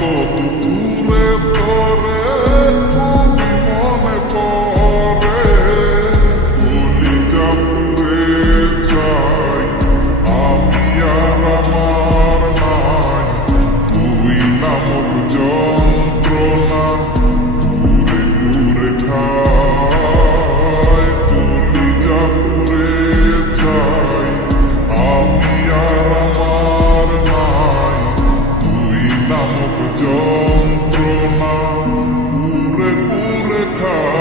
তো দুপুরে তোরে খুবই মনে পড়ে, কলিজা পুড়ে যায় আমি আর আমার নাই, তুই নামক যন্ত্রণা পুরে পুরে খায়, কলিজা পুড়ে যায় আমি আর আমার নাই, তুই নামক যন্ত্রণা পুরে পুরে খায়।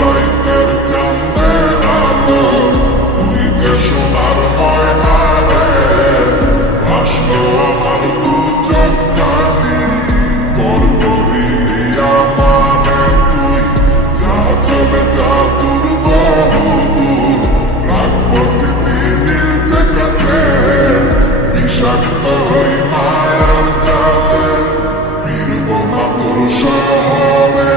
রাইতের চাঁদের আলো তুই যে সোনার ময়না রে, ভাসলো আমার দু চোখখানি, তোর করিলি আমারে তুই, যা চলে যা দূর বহু দূর, রাখবো স্মৃতি নীলচে কাছে, বিষাক্ত হই মায়ার জালে, ফিরবো না তোর শহরে।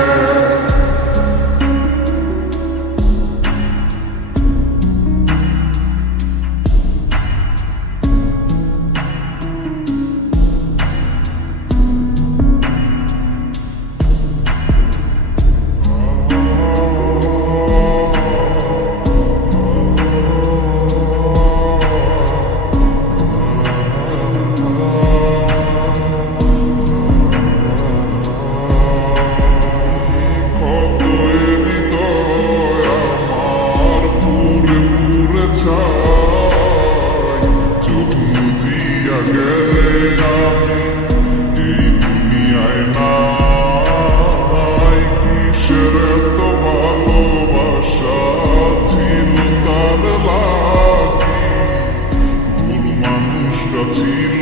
চোখ মুজিয়া গেলে আমি এই দুনিয়ায় নাই, কিসের এত ভালোবাসা ছিল তার লাগি, ভুল মানুষটা ছিল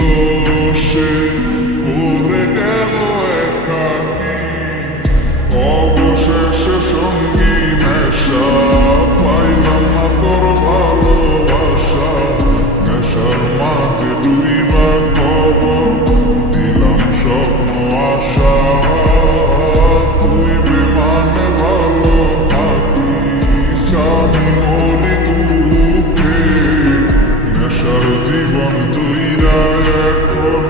সে, করে গেল একাকি, অবশেষে সঙ্গী নেশা পাইলাম না তোর ভালোবাসা, নেশার মাঝে ডুইবা কবর দিলাম স্বপ্ন আশা, তুই বেমানে ভালো থাকিস আমি মরি দুঃখে, নেশার জীবন দুইরা এখন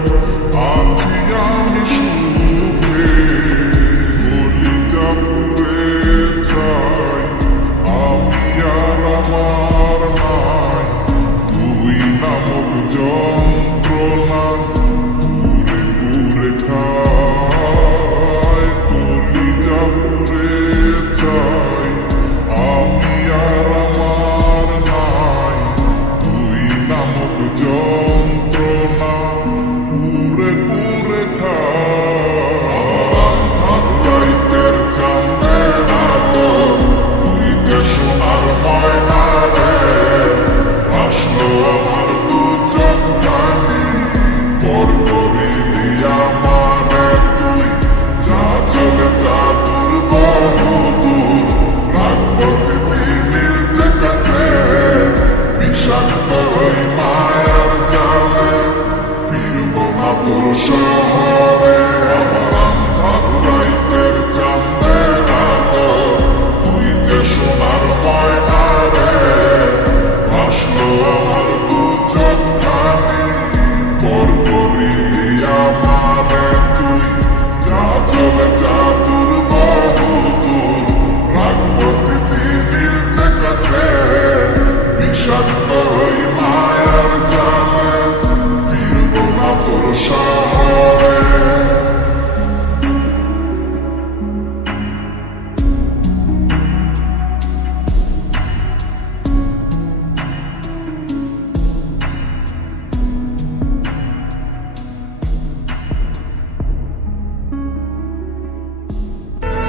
আছি আমি সুখে, কলিজা পুড়ে যায় আমি আর আমার নাই, তুই নামক যন্ত্রণা পুরে পুরে খায়, কলিজা পুড়ে যায় আমি আর আমার নাই, তুই নামক যন্ত্রণা পুরে পুরে খায়। রাইতের চাঁদের আলো তুই যে সোনার ময়না রে, ভাসলো আমার দু চোখখানি, তোর করিলি আমারে তুই, যা চলে যা দূর বহু দূর, রাখবো স্মৃতি নীলচে কাছে, বিষাক্ত হই মায়ার জালে, ফিরবো না তোর শহরে। আমার রাইতের চাঁদের আলো তুই যে সোনার ময়না রে, ভাসলো আমার দু চোখখানি, তোর করিলি আমারে তুই, যা চলে যা দূর বহু দূর, রাখবো স্মৃতি নীলচে কাছে, বিষাক্ত হই মায়ার জালে, ফিরবো না তোর শহরে।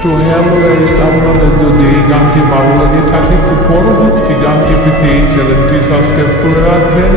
তো হ্যালো গাইস, আপনাদের যদি এই গানটি ভালো লাগে থাকে তো পরবর্তী গানটি পেতে এই চ্যানেলটি সাবস্ক্রাইব করে রাখবেন।